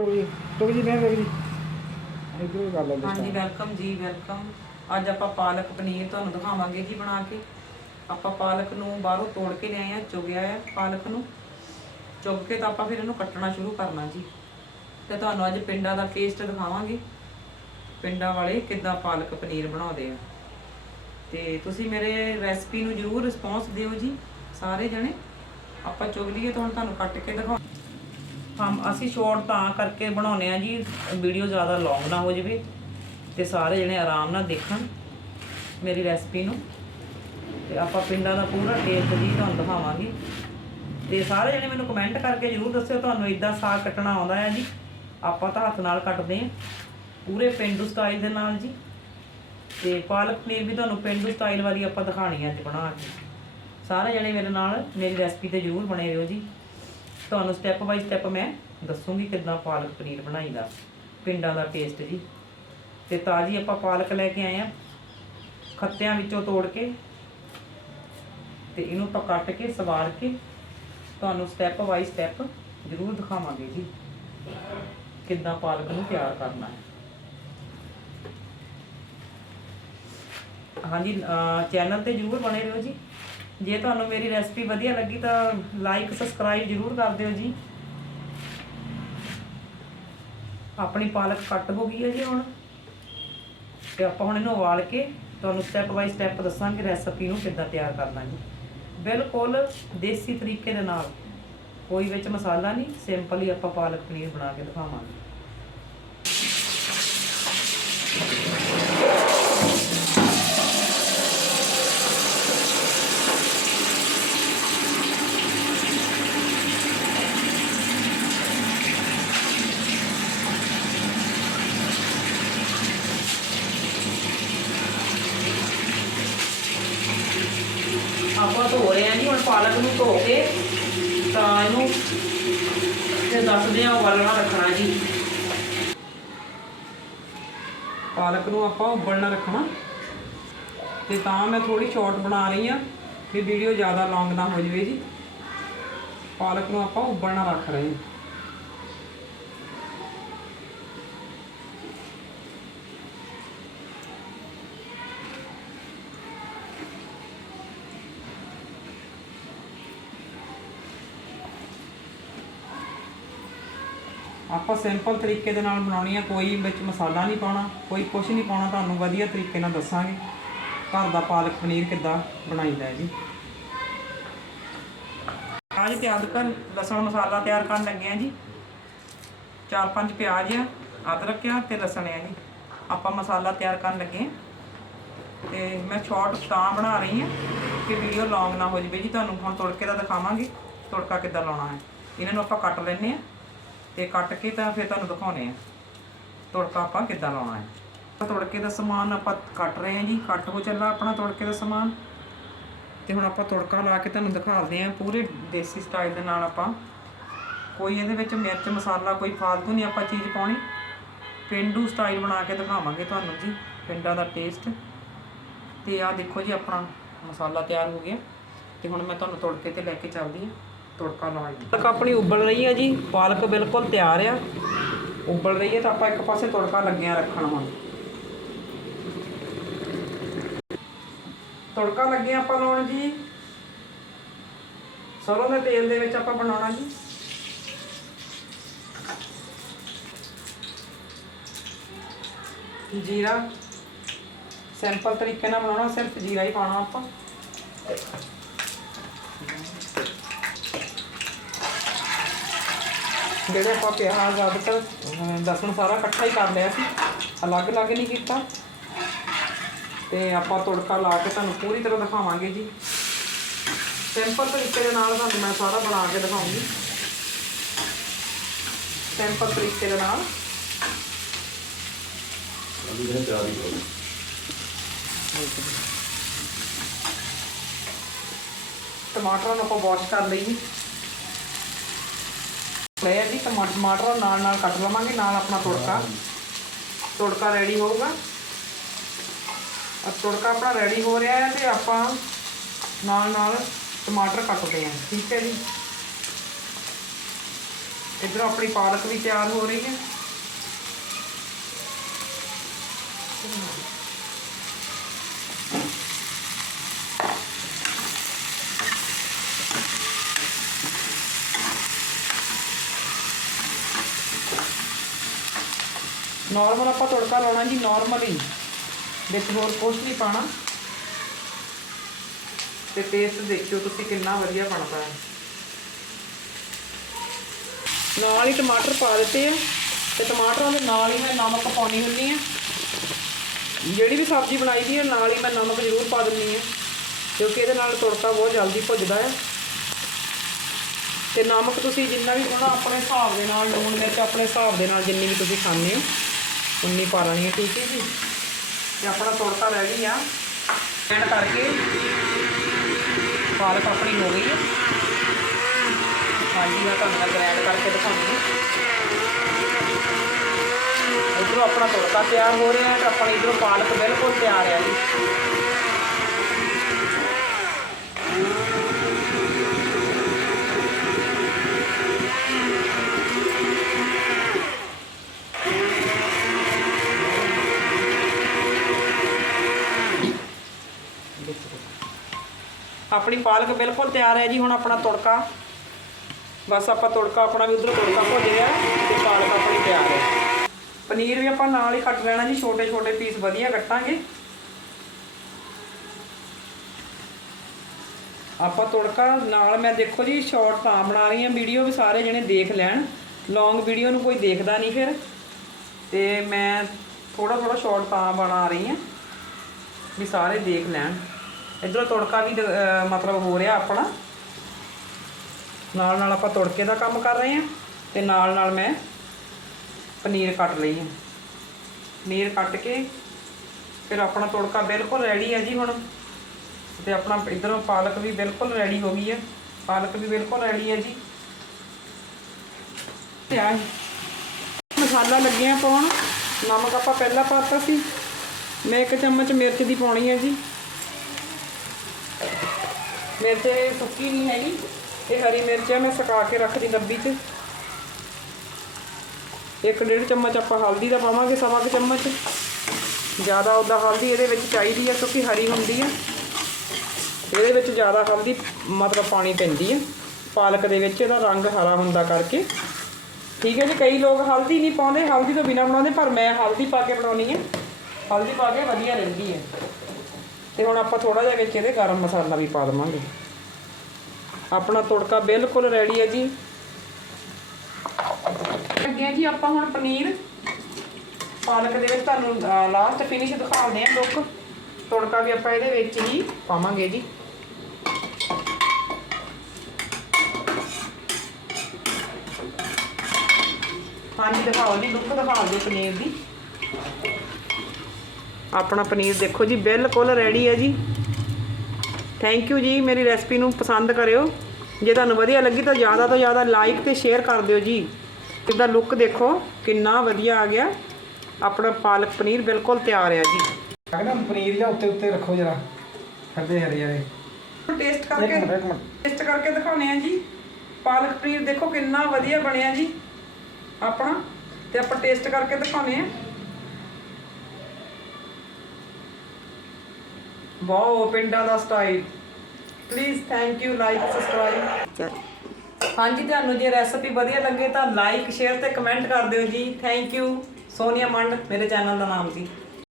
ਟੋਕ ਜੀ ਟੋਕ ਜੀ ਮੈਂ ਵੇਖ ਜੀ। ਇਧਰ ਕਰ ਲੈਂਦੇ ਹਾਂਜੀ ਵੈਲਕਮ ਜੀ ਵੈਲਕਮ ਅੱਜ ਆਪਾਂ ਪਾਲਕ ਪਨੀਰ ਤੁਹਾਨੂੰ ਦਿਖਾਵਾਂਗੇ ਜੀ ਬਣਾ ਕੇ। ਆਪਾਂ ਪਾਲਕ ਨੂੰ ਬਾਹਰੋਂ ਤੋੜ ਕੇ ਲਿਆਏ ਆ ਚੁਗਿਆ ਹੈ ਪਾਲਕ ਨੂੰ। ਚੁਗ ਕੇ ਤਾਂ ਆਪਾਂ ਫਿਰ ਇਹਨੂੰ ਕੱਟਣਾ ਸ਼ੁਰੂ ਕਰਨਾ ਜੀ। ਤੇ ਤੁਹਾਨੂੰ ਅੱਜ ਪਿੰਡਾਂ ਦਾ ਟੇਸਟ ਦਿਖਾਵਾਂਗੇ। ਪਿੰਡਾਂ ਵਾਲੇ ਕਿੱਦਾਂ ਪਾਲਕ ਪਨੀਰ ਬਣਾਉਂਦੇ ਆ। ਤੇ ਤੁਸੀਂ ਮੇਰੇ ਰੈਸਪੀ ਨੂੰ ਜਰੂਰ ਰਿਸਪੌਂਸ ਦਿਓ ਜੀ ਸਾਰੇ ਜਣੇ। ਆਪਾਂ ਚੁਗ ਲਈਏ ਤਾਂ ਹੁਣ ਤੁਹਾਨੂੰ ਕੱਟ ਕੇ ਦਿਖਾ ਹਮ ਅਸੀਂ ਸ਼ੋਰਟ ਤਾਂ ਕਰਕੇ ਬਣਾਉਨੇ ਆ ਜੀ ਵੀਡੀਓ ਜ਼ਿਆਦਾ ਲੌਂਗ ਨਾ ਹੋ ਜਾਵੇ ਤੇ ਸਾਰੇ ਜਣੇ ਆਰਾਮ ਨਾਲ ਦੇਖਣ ਮੇਰੀ ਰੈਸਪੀ ਨੂੰ। ਤੇ ਆਪਾਂ ਪਿੰਡਾਂ ਦਾ ਪੂਰਾ ਟੇਸਟ ਜੀ ਤੁਹਾਨੂੰ ਦਿਖਾਵਾਂਗੇ। ਤੇ ਸਾਰੇ ਜਣੇ ਮੈਨੂੰ ਕਮੈਂਟ ਕਰਕੇ ਜਰੂਰ ਦੱਸਿਓ ਤੁਹਾਨੂੰ ਇਦਾਂ ਸਾਗ ਕੱਟਣਾ ਆਉਂਦਾ ਹੈ ਜੀ। ਆਪਾਂ ਤਾਂ ਹੱਥ ਨਾਲ ਕੱਟਦੇ ਆ ਪੂਰੇ ਪਿੰਡੂ ਸਟਾਈਲ ਦੇ ਨਾਲ ਜੀ। ਤੇ ਪਾਲਕ ਪਨੀਰ ਵੀ ਤੁਹਾਨੂੰ ਪਿੰਡੂ ਸਟਾਈਲ ਵਾਲੀ ਆਪਾਂ ਦਿਖਾਣੀ ਹੈ ਅੱਜ ਬਣਾ ਕੇ। ਸਾਰੇ ਜਣੇ ਮੇਰੇ ਨਾਲ ਮੇਰੀ ਰੈਸਪੀ ਤੇ ਜਰੂਰ ਬਣੇ ਰਹੋ ਜੀ। ਤੁਹਾਨੂੰ ਸਟੈਪ ਬਾਈ ਸਟੈਪ ਮੈਂ ਦੱਸੂਗੀ ਕਿੱਦਾਂ ਪਾਲਕ ਪਨੀਰ ਬਣਾਈਦਾ, ਪਿੰਡਾਂ ਦਾ ਟੇਸਟ ਜੀ। ਤੇ ਤਾਜੀ ਆਪਾਂ ਪਾਲਕ ਲੈ ਕੇ ਆਏ ਆ, ਖੱਤਿਆਂ ਵਿੱਚੋਂ ਤੋੜ ਕੇ ਤੇ ਇਹਨੂੰ ਤਾਂ ਕੱਟ ਕੇ, ਸਵਾਰ ਕੇ ਤੁਹਾਨੂੰ ਸਟੈਪ ਬਾਈ ਸਟੈਪ ਜ਼ਰੂਰ ਦਿਖਾਵਾਂਗੇ ਜੀ, ਕਿੱਦਾਂ ਪਾਲਕ ਨੂੰ ਤਿਆਰ ਕਰਨਾ ਹੈ। ਹਾਂਜੀ ਚੈਨਲ ਤੇ ਜਰੂਰ ਬਣੇ ਰਹੋ ਜੀ। ਜੇ ਤੁਹਾਨੂੰ ਮੇਰੀ ਰੈਸਪੀ ਵਧੀਆ ਲੱਗੀ ਤਾਂ ਲਾਈਕ ਸਬਸਕ੍ਰਾਈਬ ਜਰੂਰ ਕਰ ਦਿਓ ਜੀ। ਆਪਣੀ ਪਾਲਕ ਕੱਟ ਹੋ ਗਈ ਹੈ ਜੀ ਹੁਣ। ਤੇ ਆਪਾਂ ਹੁਣ ਇਹਨੂੰ ਉਬਾਲ ਕੇ ਤੁਹਾਨੂੰ ਸਟੈਪ ਬਾਈ ਸਟੈਪ ਦੱਸਾਂਗੇ ਰੈਸਪੀ ਨੂੰ ਕਿੱਦਾਂ ਤਿਆਰ ਕਰਨਾ ਜੀ। ਬਿਲਕੁਲ ਦੇਸੀ ਤਰੀਕੇ ਦੇ ਨਾਲ। ਕੋਈ ਵਿੱਚ ਮਸਾਲਾ ਨਹੀਂ ਸਿੰਪਲ ਹੀ ਆਪਾਂ ਪਾਲਕ ਪਨੀਰ ਬਣਾ ਕੇ ਦਿਖਾਵਾਂਗੇ ਆਪਾਂ ਧੋ ਰਹੇ ਹਾਂ ਜੀ ਹੁਣ ਪਾਲਕ ਨੂੰ ਧੋ ਕੇ ਤਾਂ ਇਹਨੂੰ ਤੇ ਦੱਸਦੇ ਆ ਉਬਾਲਣਾ ਰੱਖਣਾ ਜੀ। ਪਾਲਕ ਨੂੰ ਆਪਾਂ ਉਬਲਣਾ ਰੱਖਣਾ। ਤੇ ਤਾਂ ਮੈਂ ਥੋੜੀ ਸ਼ਾਰਟ ਬਣਾ ਰਹੀ ਆ ਵੀ ਵੀਡੀਓ ਜ਼ਿਆਦਾ ਲੌਂਗ ਨਾ ਹੋ ਜਾਵੇ ਜੀ। ਪਾਲਕ ਨੂੰ ਆਪਾਂ ਉਬਲਣਾ ਰੱਖ ਰਹੇ ਹਾਂ। ਆਪਾਂ ਸਿੰਪਲ ਤਰੀਕੇ ਦੇ ਨਾਲ ਬਣਾਉਣੀ ਆ, ਕੋਈ ਵਿੱਚ ਮਸਾਲਾ ਨਹੀਂ ਪਾਉਣਾ, ਕੋਈ ਕੁਝ ਨਹੀਂ ਪਾਉਣਾ, ਤੁਹਾਨੂੰ ਵਧੀਆ ਤਰੀਕੇ ਨਾਲ ਦੱਸਾਂਗੇ। ਘਰ ਦਾ ਪਾਲਕ ਪਨੀਰ ਕਿੱਦਾਂ ਬਣਾਈਦਾ ਹੈ ਜੀ। ਪਿਆਜ਼ ਤਿਆਰ ਕਰ, ਲਸਣ ਮਸਾਲਾ ਤਿਆਰ ਕਰਨ ਲੱਗੇ ਆ ਜੀ। ਚਾਰ ਪੰਜ ਪਿਆਜ਼ ਆ, ਅਦਰਕ ਆ ਤੇ ਲਸਣ ਆ ਜੀ। ਆਪਾਂ ਮਸਾਲਾ ਤਿਆਰ ਕਰਨ ਲੱਗੇ ਆ। ਤੇ ਮੈਂ ਸ਼ਾਰਟ ਤਾਂ ਬਣਾ ਰਹੀ ਆ ਕਿ ਵੀਡੀਓ ਲੌਂਗ ਨਾ ਹੋ ਜਾਵੇ ਜੀ, ਤੁਹਾਨੂੰ ਹੁਣ ਤੜਕੇ ਦਾ ਦਿਖਾਵਾਂਗੇ, ਤੜਕਾ ਕਿੱਦਾਂ ਲਾਉਣਾ ਹੈ। ਇਹਨਾਂ ਨੂੰ ਆਪਾਂ ਕੱਟ ਲੈਣੇ ਆ। ਤੇ ਕੱਟ ਕੇ ਤਾਂ ਫਿਰ ਤੁਹਾਨੂੰ ਦਿਖਾਉਣੇ ਆ। ਤੜਕਾ ਆਪਾਂ ਕਿੱਦਾਂ ਲਾਉਣਾ ਹੈ। ਤੜਕੇ ਦਾ ਸਮਾਨ ਆਪਾਂ ਕੱਟ ਰਹੇ ਹਾਂ ਜੀ, ਕੱਟ ਹੋ ਚੱਲਾ ਆਪਣਾ ਤੜਕੇ ਦਾ ਸਮਾਨ। ਤੇ ਹੁਣ ਆਪਾਂ ਤੜਕਾ ਲਾ ਕੇ ਤੁਹਾਨੂੰ ਦਿਖਾਉਂਦੇ ਆ ਪੂਰੇ ਦੇਸੀ ਸਟਾਈਲ ਦੇ ਨਾਲ ਆਪਾਂ। ਕੋਈ ਇਹਦੇ ਵਿੱਚ ਮਿਰਚ, ਮਸਾਲਾ ਕੋਈ ਫਾਲਤੂ ਨਹੀਂ ਆਪਾਂ ਚੀਜ਼ ਪਾਉਣੀ। ਪਿੰਡੂ ਸਟਾਈਲ ਬਣਾ ਕੇ ਦਿਖਾਵਾਂਗੇ ਤੁਹਾਨੂੰ ਜੀ, ਪਿੰਡਾਂ ਦਾ ਟੇਸਟ। ਤੇ ਆਹ ਦੇਖੋ ਜੀ ਆਪਣਾ ਮਸਾਲਾ ਤਿਆਰ ਹੋ ਗਿਆ। ਤੇ ਹੁਣ ਮੈਂ ਤੁਹਾਨੂੰ ਤੜਕੇ ਤੇ ਲੈ ਕੇ ਚੱਲਦੀ ਹਾਂ। ਤੜਕਾ ਲਾਉਣ ਲਈ ਪਾਲਕ ਆਪਣੀ ਉਬਲ ਰਹੀ ਹੈ ਜੀ, ਪਾਲਕ ਬਿਲਕੁਲ ਤਿਆਰ ਆ। ਉਬਲ ਰਹੀ ਹੈ ਤਾਂ ਆਪਾਂ ਇੱਕ ਪਾਸੇ ਤੜਕਾ ਲੱਗਿਆ ਰੱਖਣਾ ਹੁਣ ਤੜਕਾ ਲੱਗੇ ਆਪਾਂ ਲਾਉਣ ਜੀ। ਸਰੋਂ ਦੇ ਤੇਲ ਦੇ ਵਿੱਚ ਆਪਾਂ ਬਣਾਉਣਾ ਜੀ। ਜੀਰਾ। ਸਿੰਪਲ ਤਰੀਕੇ ਨਾਲ ਬਣਾਉਣਾ, ਸਿਰਫ ਜੀਰਾ ਹੀ ਪਾਉਣਾ ਆਪਾਂ। ਜਿਹੜੇ ਆਪਾਂ ਪਿਆਜ਼ ਅਦਰਕ ਲਸਣ ਸਾਰਾ ਇਕੱਠਾ ਹੀ ਕਰ ਲਿਆ ਸੀ। ਅਲੱਗ-ਅਲੱਗ ਨਹੀਂ ਕੀਤਾ। ਤੇ ਆਪਾਂ ਤੜਕਾ ਲਾ ਕੇ ਤੁਹਾਨੂੰ ਪੂਰੀ ਤਰ੍ਹਾਂ ਦਿਖਾਵਾਂਗੇ ਜੀ। ਸਿੰਪਲ ਤਰੀਕੇ ਦੇ ਨਾਲ ਤੁਹਾਨੂੰ ਮੈਂ ਸਾਰਾ ਬਣਾ ਕੇ ਦਿਖਾਉਂਗੀ। ਸਿੰਪਲ ਤਰੀਕੇ ਦੇ ਨਾਲ। ਟਮਾਟਰਾਂ ਨੂੰ ਆਪਾਂ ਵਾਸ਼ ਕਰ ਲਈਏ। ਲੈ ਜੀ ਟਮਾਟਰ ਨਾਲ ਨਾਲ ਕੱਟ ਲਵਾਂਗੇ, ਨਾਲ ਆਪਣਾ ਤੜਕਾ। ਤੜਕਾ ਰੈਡੀ ਹੋਊਗਾ। ਆ ਤੜਕਾ ਆਪਣਾ ਰੈਡੀ ਹੋ ਰਿਹਾ ਹੈ ਤੇ ਆਪਾਂ ਨਾਲ ਨਾਲ ਟਮਾਟਰ ਕੱਟਦੇ ਹਾਂ। ਠੀਕ ਹੈ ਜੀ? ਇੱਧਰ ਆਪਣੀ ਪਾਲਕ ਵੀ ਤਿਆਰ ਹੋ ਰਹੀ ਹੈ। ਨਾਰਮਲ ਆਪਾਂ ਤੜਕਾ ਲਾਉਣਾ ਜੀ ਨਾਰਮਲ ਹੀ। ਵਿੱਚ ਹੋਰ ਕੁਝ ਨਹੀਂ ਪਾਣਾ ਤੇ ਟੇਸਟ ਦੇਖਿਓ ਤੁਸੀਂ ਕਿੰਨਾ ਵਧੀਆ ਬਣਦਾ ਹੈ। ਨਾਲ ਹੀ ਟਮਾਟਰ ਪਾ ਦਿੱਤੇ ਆ। ਤੇ ਟਮਾਟਰਾਂ ਦੇ ਨਾਲ ਹੀ ਮੈਂ ਨਮਕ ਪਾਉਣੀ ਹੁੰਦੀ ਆ। ਜਿਹੜੀ ਵੀ ਸਬਜ਼ੀ ਬਣਾਈ ਦੀ ਹੈ ਨਾਲ ਹੀ ਮੈਂ ਨਮਕ ਜ਼ਰੂਰ ਪਾ ਦਿੰਦੀ ਆ। ਕਿਉਂਕਿ ਇਹਦੇ ਨਾਲ ਤੜਕਾ ਬਹੁਤ ਜਲਦੀ ਭੁੱਜਦਾ ਹੈ ਤੇ ਨਮਕ ਤੁਸੀਂ ਜਿੰਨਾ ਵੀ ਪਾਉਣਾ ਆਪਣੇ ਹਿਸਾਬ ਦੇ ਨਾਲ, ਲੂਣ ਮਿਰਚ ਆਪਣੇ ਹਿਸਾਬ ਦੇ ਨਾਲ ਜਿੰਨੀ ਵੀ ਤੁਸੀਂ ਖਾਂਦੇ ਹੋ। ਉਨੀ ਪਾ ਲੈਣੀ ਹੈ ਠੀਕ ਹੈ ਜੀ ਤੇ ਆਪਣਾ ਤੜਕਾ ਗਈ ਆ। ਐਡ ਕਰਕੇ ਪਾਲਕ ਆਪਣੀ ਹੋ ਗਈ ਹੈ ਹਾਂਜੀ, ਮੈਂ ਤੁਹਾਨੂੰ ਗ੍ਰੈਂਡ ਕਰਕੇ ਦਿਖਾਉਂਦੀ ਇਧਰੋਂ ਆਪਣਾ ਤੜਕਾ ਤਿਆਰ ਹੋ ਰਿਹਾ ਹੈ ਤੇ ਆਪਣੀ ਇਧਰੋਂ ਪਾਲਕ ਬਿਲਕੁਲ ਤਿਆਰ ਹੈ ਜੀ। ਆਪਣੀ ਪਾਲਕ ਬਿਲਕੁਲ ਤਿਆਰ ਹੈ ਜੀ, ਹੁਣ ਆਪਣਾ ਤੜਕਾ। ਬਸ ਆਪਾਂ ਤੜਕਾ, ਆਪਣਾ ਵੀ ਉਧਰ ਤੜਕਾ ਭੁੱਜ ਗਿਆ ਤੇ ਪਾਲਕ ਆਪਣੀ ਤਿਆਰ ਹੈ। ਪਨੀਰ ਵੀ ਆਪਾਂ ਨਾਲ ਹੀ ਕੱਟ ਲੈਣਾ ਜੀ ਛੋਟੇ ਛੋਟੇ ਪੀਸ ਵਧੀਆ ਕੱਟਾਂਗੇ। ਆਪਾਂ ਤੜਕਾ ਨਾਲ, ਮੈਂ ਦੇਖੋ ਜੀ ਸ਼ਾਰਟ ਤਾਂ ਬਣਾ ਰਹੀ ਹਾਂ ਵੀਡੀਓ ਵੀ ਸਾਰੇ ਜਣੇ ਦੇਖ ਲੈਣ। ਲੌਂਗ ਵੀਡੀਓ ਨੂੰ ਕੋਈ ਦੇਖਦਾ ਨਹੀਂ ਫਿਰ। ਤੇ ਮੈਂ ਥੋੜਾ ਥੋੜਾ ਸ਼ਾਰਟ ਤਾਂ ਬਣਾ ਰਹੀ ਹਾਂ, ਵੀ ਸਾਰੇ ਦੇਖ ਲੈਣ। ਇਧਰੋਂ ਤੜਕਾ ਵੀ ਅਹ ਮਤਲਬ ਹੋ ਰਿਹਾ ਆਪਣਾ। ਨਾਲ ਨਾਲ ਆਪਾਂ ਤੜਕੇ ਦਾ ਕੰਮ ਕਰ ਰਹੇ ਹਾਂ ਤੇ ਨਾਲ ਨਾਲ ਮੈਂ ਪਨੀਰ ਕੱਟ ਲਈ ਹੈ। ਪਨੀਰ ਕੱਟ ਕੇ ਫਿਰ ਆਪਣਾ ਤੜਕਾ ਬਿਲਕੁਲ ਰੈਡੀ ਹੈ ਜੀ ਹੁਣ। ਤੇ ਆਪਣਾ ਇਧਰੋਂ ਪਾਲਕ ਵੀ ਬਿਲਕੁਲ ਰੈਡੀ ਹੋ ਗਈ ਹੈ। ਪਾਲਕ ਵੀ ਬਿਲਕੁਲ ਰੈਡੀ ਹੈ ਜੀ। ਤੇ ਆ ਮਸਾਲਾ ਲੱਗਿਆ ਪਾਉਣ। ਨਮਕ ਆਪਾਂ ਪਹਿਲਾਂ ਪਾਤਾ ਸੀ। ਮੈਂ ਇੱਕ ਚਮਚ ਮਿਰਚ ਦੀ ਪਾਉਣੀ ਹੈ ਜੀ। ਮਿਰਚ ਇਹ ਸੁੱਕੀ ਨਹੀਂ ਹੈਗੀ। ਇਹ ਹਰੀ ਮਿਰਚ ਹੈ ਮੈਂ ਸੁਕਾ ਕੇ ਰੱਖਦੀ ਡੱਬੀ 'ਚ। ਇੱਕ ਡੇਢ ਚਮਚ ਆਪਾਂ ਹਲਦੀ ਦਾ ਪਾਵਾਂਗੇ, ਸਵਾ ਕੁ ਚਮਚ। ਜ਼ਿਆਦਾ ਉਹਦਾ ਹਲਦੀ ਇਹਦੇ ਵਿੱਚ ਚਾਹੀਦੀ ਹੈ ਕਿਉਂਕਿ ਹਰੀ ਹੁੰਦੀ ਹੈ ਇਹਦੇ ਵਿੱਚ ਜ਼ਿਆਦਾ ਹਲਦੀ ਮਤਲਬ ਪਾਣੀ ਪੈਂਦੀ ਹੈ ਪਾਲਕ ਦੇ ਵਿੱਚ ਇਹਦਾ ਰੰਗ ਹਰਾ ਹੁੰਦਾ ਕਰਕੇ। ਠੀਕ ਹੈ ਜੀ, ਕਈ ਲੋਕ ਹਲਦੀ ਨਹੀਂ ਪਾਉਂਦੇ, ਹਲਦੀ ਤੋਂ ਬਿਨਾ ਬਣਾਉਂਦੇ, ਪਰ ਮੈਂ ਹਲਦੀ ਪਾ ਕੇ ਬਣਾਉਣੀ ਹੈ। ਹਲਦੀ ਪਾ ਕੇ ਵਧੀਆ ਰਹਿੰਦੀ ਹੈ ਤੇ ਹੁਣ ਆਪਾਂ ਥੋੜਾ ਜਿਹਾ ਵਿੱਚ ਇਹਦੇ ਗਰਮ ਮਸਾਲਾ ਵੀ ਪਾ ਦਵਾਂਗੇ। ਆਪਣਾ ਤੜਕਾ ਬਿਲਕੁਲ ਰੈਡੀ ਹੈ ਜੀ। ਅੱਗੇ ਜੀ ਆਪਾਂ ਹੁਣ ਪਨੀਰ, ਪਾਲਕ ਦੇ ਵਿੱਚ ਤੁਹਾਨੂੰ ਲਾਸਟ ਫਿਨਿਸ਼ ਦਿਖਾਉਂਦੇ ਆ ਲੁੱਕ ਤੜਕਾ ਵੀ ਆਪਾਂ ਇਹਦੇ ਵਿੱਚ ਹੀ ਪਾਵਾਂਗੇ ਜੀ। ਹਾਂਜੀ, ਦਿਖਾਓ ਜੀ ਲੁੱਕ ਦਿਖਾਓ ਜੀ ਪਨੀਰ ਦੀ। ਆਪਣਾ ਪਨੀਰ ਦੇਖੋ ਜੀ ਬਿਲਕੁਲ ਰੈਡੀ ਹੈ ਜੀ। ਥੈਂਕ ਯੂ ਜੀ ਮੇਰੀ ਰੈਸਪੀ ਨੂੰ ਪਸੰਦ ਕਰਿਓ। ਜੇ ਤੁਹਾਨੂੰ ਵਧੀਆ ਲੱਗੀ ਤਾਂ ਜ਼ਿਆਦਾ ਤੋਂ ਜ਼ਿਆਦਾ ਲਾਈਕ ਤੇ ਸ਼ੇਅਰ ਕਰ ਦਿਓ ਜੀ। ਇਹਦਾ ਲੁੱਕ ਦੇਖੋ ਕਿੰਨਾ ਵਧੀਆ ਆ ਗਿਆ। ਆਪਣਾ ਪਾਲਕ ਪਨੀਰ ਬਿਲਕੁਲ ਤਿਆਰ ਹੈ ਜੀ। ਕਹਿੰਦਾ ਪਨੀਰ ਜਾਂ ਉੱਤੇ ਉੱਤੇ ਰੱਖੋ ਜਰਾ। ਕਰਦੇ ਹਰੇ ਹਰੇ। ਟੇਸਟ ਕਰਕੇ ਟੇਸਟ ਕਰਕੇ ਦਿਖਾਉਣੇ ਆ ਜੀ। ਪਾਲਕ ਪਨੀਰ ਦੇਖੋ ਕਿੰਨਾ ਵਧੀਆ ਬਣਿਆ ਜੀ। ਆਪਣਾ ਤੇ ਆਪਾਂ ਟੇਸਟ ਕਰਕੇ ਦਿਖਾਉਣੇ ਆ। ਵਾਓ, ਪਿੰਡਾਂ ਦਾ style. Please thank you like subscribe ਹਾਂਜੀ, ਤੁਹਾਨੂੰ ਜੇ ਰੈਸਪੀ ਵਧੀਆ ਲੱਗੇ ਤਾਂ ਲਾਈਕ ਸ਼ੇਅਰ ਤੇ ਕਮੈਂਟ ਕਰ ਦਿਓ ਜੀ। ਥੈਂਕ ਯੂ ਸੋਨੀਆ ਮੰਡ, ਮੇਰੇ ਚੈਨਲ ਦਾ ਨਾਮ ਸੀ